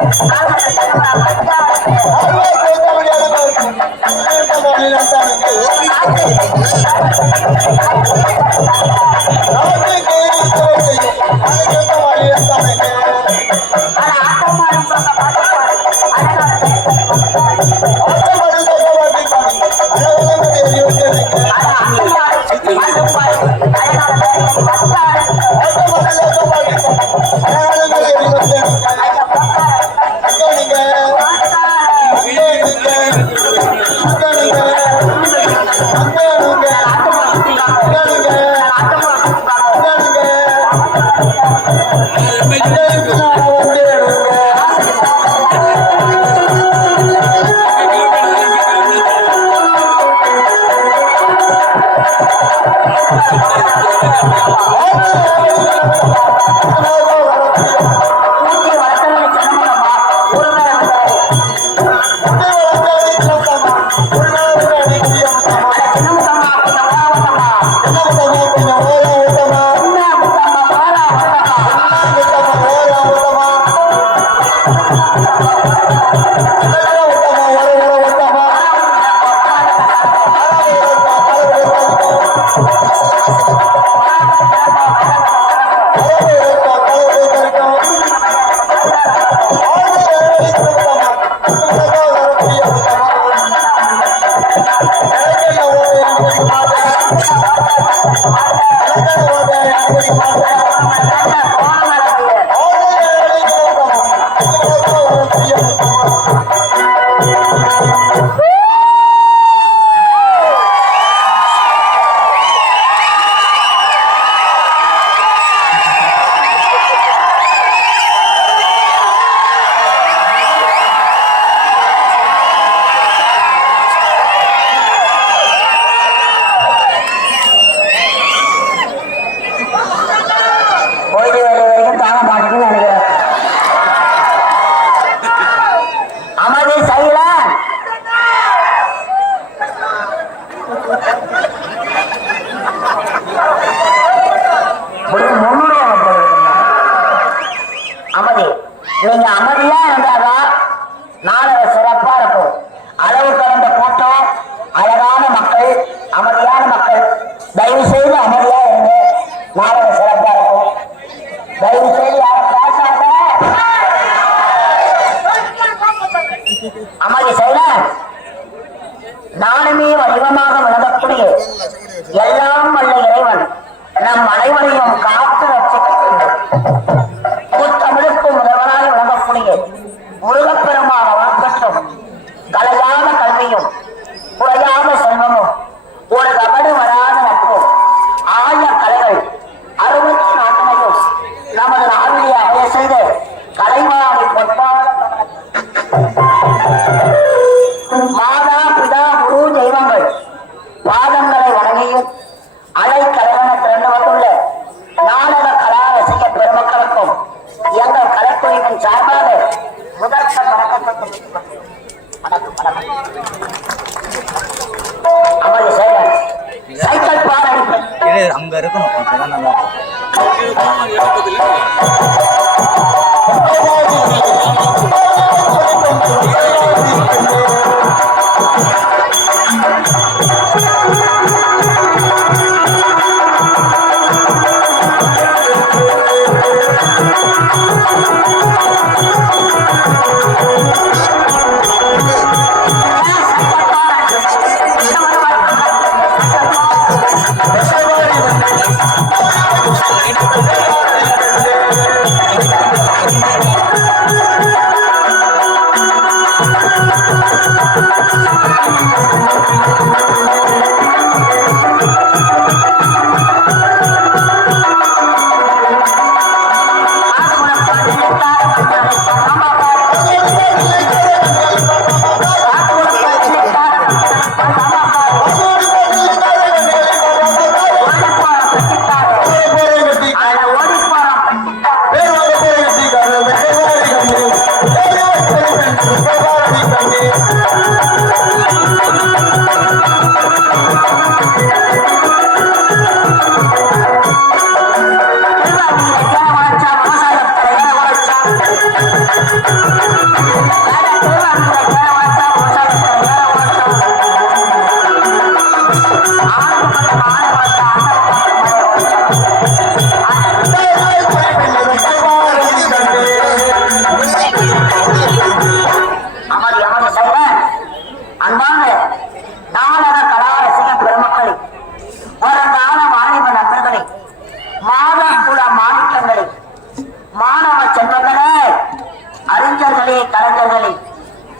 Thank you. plataforma விட நானுமே வடிவமாக விளங்கக்கூடிய எல்லாம் வல்ல இறைவன். நம் அனைவரையும் காத்து வச்சு சார்பாக முதற்கண் வணக்கம் வணக்கம். வணக்கம் அங்க இருக்கணும். அப்பதான் நல்லா இருக்கும்.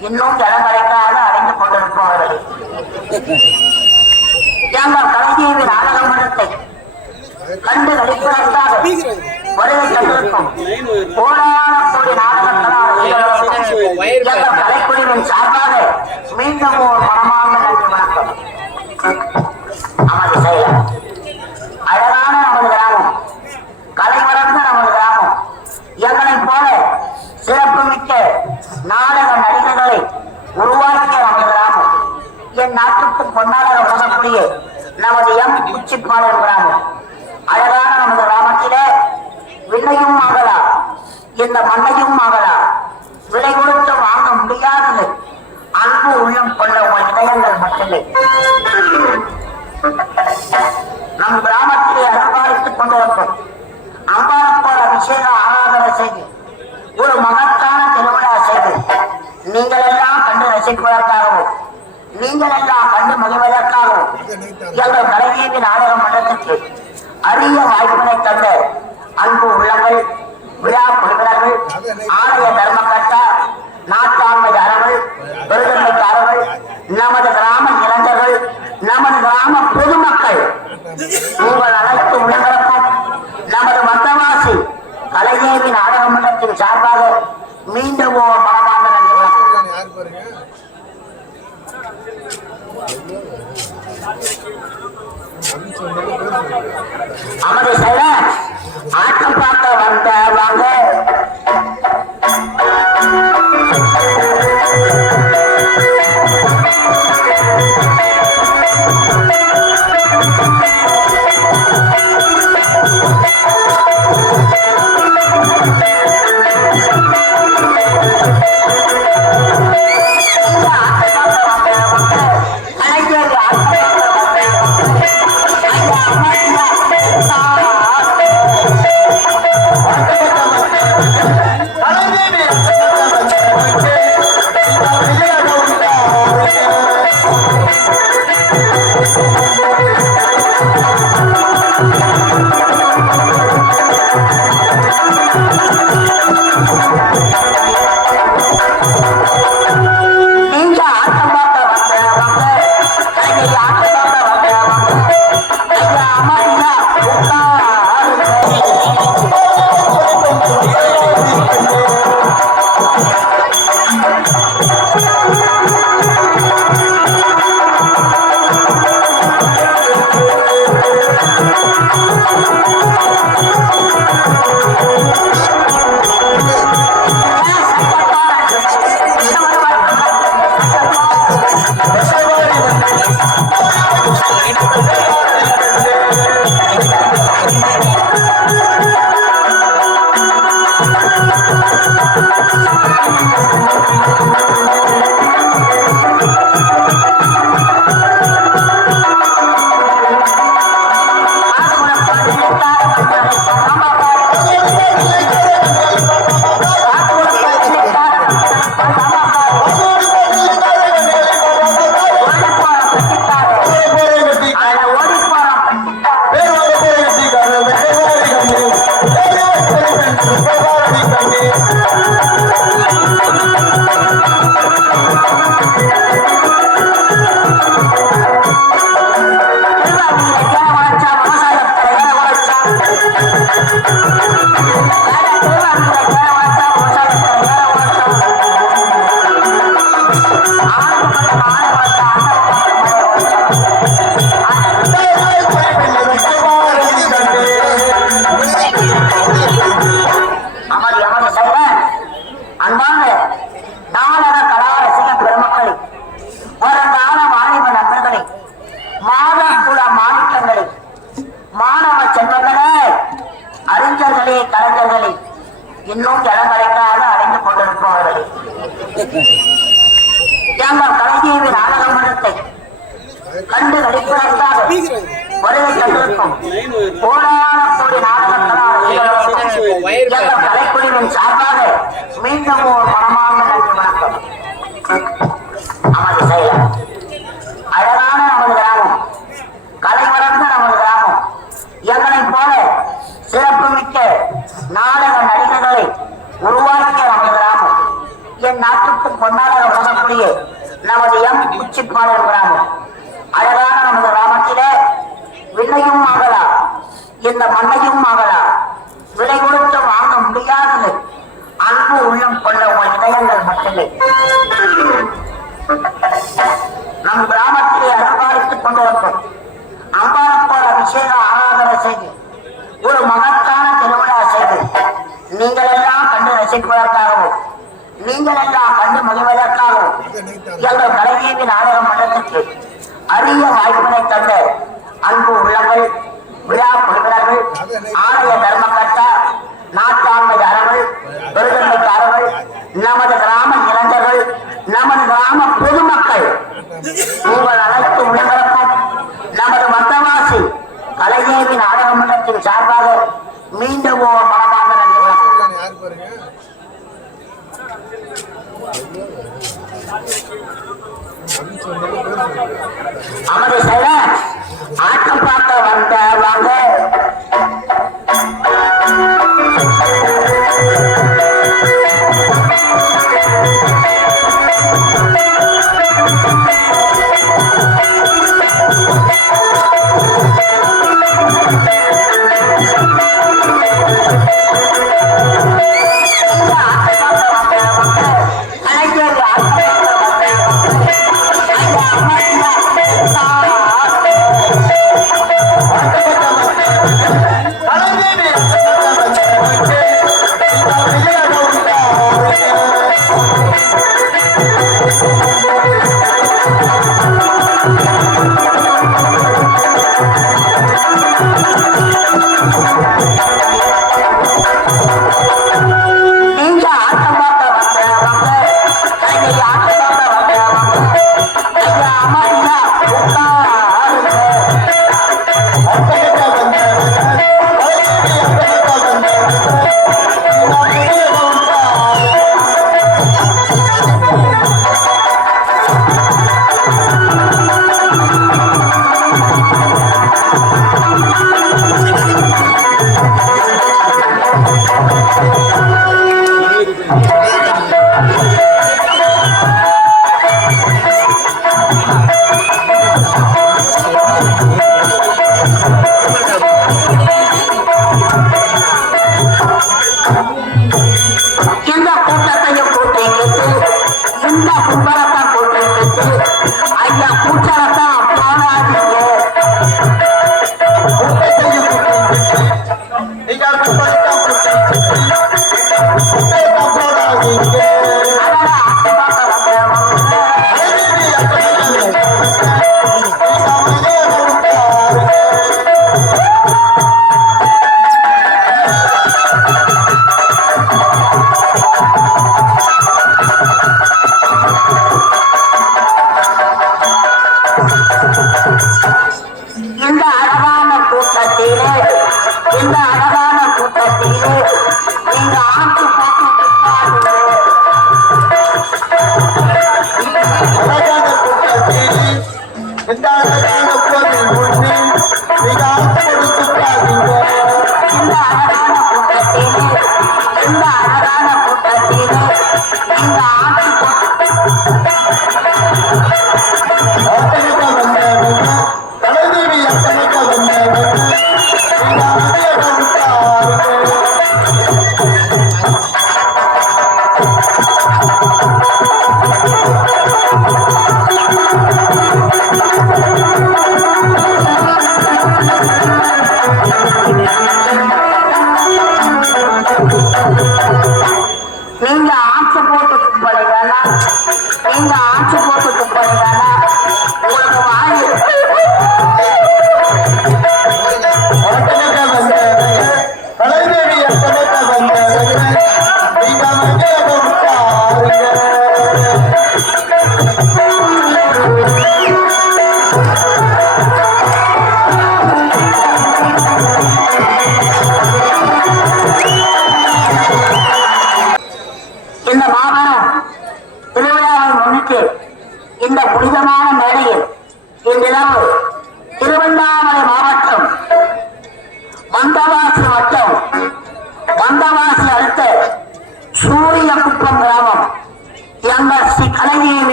இன்னும் ஜனம் கிடைக்காத அடைந்து கொண்டிருப்பவர்கள். எங்கள் கலைஞர் நாடக மன்றத்தை கண்டு கழிப்பதற்காக வருகை தந்திருக்கும் கோடான கோடி நாடகங்களால் எங்கள் கலைக்குழுவின் சார்பாக மீண்டும் ஒரு மனமார்ந்த நன்றி வணக்கம் நமது செயலர் அழகான நமது கிராமம் கலை வளர்ந்த நமது கிராமம் எங்களைப் போல சிறப்புமிக்க நாடக நடிகர்களை உருவாக்கிய நமது கிராமம் என் நாட்டுக்கு பொன்னாளர் உதவக்கூடிய நமது எம் உச்சிப்பாளர் கிராமம் அழகான நமது கிராமத்திலே விண்ணையும் ஆகலா இந்த மண்ணையும் ஆகலா. விலை கொடுத்து வாங்க முடியாதது. அன்பு உள்ளம் கொள்ள உங்கள் இதயங்கள் மட்டுமே. நம் கிராம அலங்காரித்துக் கொண்டிருக்கும் அம்பாளுக்கோர் அபிஷேக ஆராதனை செய்து ஒரு மகத்தான திருவிழா செய்து நீங்கள் எல்லாம் கண்டு ரசிப்பதற்காகவும் நீங்கள் எல்லாம் கண்டு மகிழ்வதற்காகவும் எங்கள் கலைவீதி நாடக மன்றத்திற்கு அரிய வாய்ப்பினை தந்த அன்பு உள்ளங்கள் விழா குழுவினர்கள் ஆலய தர்மகர்த்தா நாட்டாண்மை அறவள் விருதுமைக்காரர்கள் நமது கிராம இளைஞர்கள் நமது கிராம பொதுமக்கள் உங்கள் அனைத்து உள்ளங்களுக்கும் நமது மந்தவாசி கலைஞேவி நாடக மன்றத்தின் சார்பாக மீண்டும் ஒரு மனமார்ந்த நன்றி வணக்கம். யார் பாருங்க நமது சில ஆட்டம் பார்க்க வந்தவங்க இந்த பொன்னாளாக உணரக்கூடிய நமது எம் உச்சிப்பாளர் கிராமம். அழகான நமது கிராமத்தில விண்ணையும் ஆகலாம் இந்த மண்ணையும் ஆகலாம் விலை கொடுத்து வாங்க முடியாதது. அன்பு உள்ளம் கொண்ட உங்கள் இதயங்கள் மட்டுமே. நம் கிராமத்திலே அலங்காரித்துக் கொண்டிருக்கும் அம்பாளுக்கோர் அபிஷேக ஆராதனை செய்து ஒரு மகத்தான திருவிழா செய்து நீங்கள் எல்லாம் கண்டு ரசிப்பதற்காகவும் நீங்கள் எல்லாம் கண்டு மகிழ்வதற்காகவும் எங்கள் கலைஞேவி நாடக மன்றத்திற்கு அரிய வாய்ப்பினை தந்த அன்பு உள்ளங்கள் விழா குழுவினர்கள் ஆலய தர்மகர்த்தா நாட்டாண்மை அறவள் அறவை நமது கிராம இளைஞர்கள் நமது கிராம பொதுமக்கள் உங்கள் அனைத்து உள்ளங்களுக்கும் நமது மத்தவாசி கலைஞேவி நாடக மன்றத்தின் சார்பாக மீண்டும் ஓர் மனமார்ந்த நன்றி வணக்கம். யார் பாருங்க அமது செய்த ஆட்டம் பார்க்க வந்த India,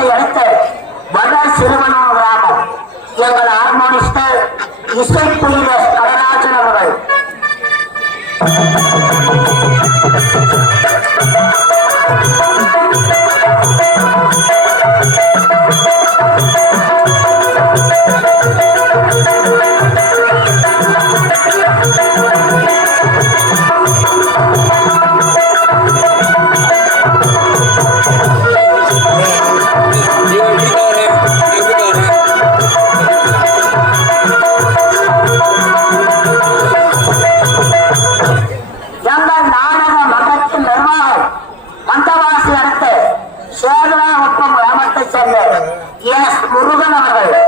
கிராமத்தை அடுத்து வட சிறுவனா கிராமம் எங்கள் ஹார்மோனிஸ்டர் இசைக்குழுவர் நடராஜன் அவர்கள். செல்லர் எஸ் முருகன் அவர்கள்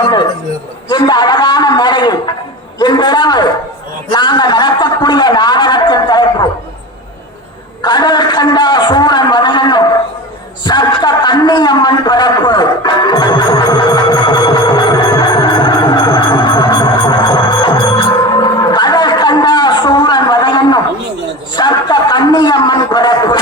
கொண்டு இந்த அழகான மேடையில் இன்றிரவு நாங்கள் நடத்தக்கூடிய நாடகத்தின் தலைப்பு கடல் கண்ட சூரன் வதனும் சத்த கண்ணியம்மன் பிறப்பு. கடல் கண்ட சூரன் வதையன்னும் சத்த கண்ணியம்மன் பிறப்பு.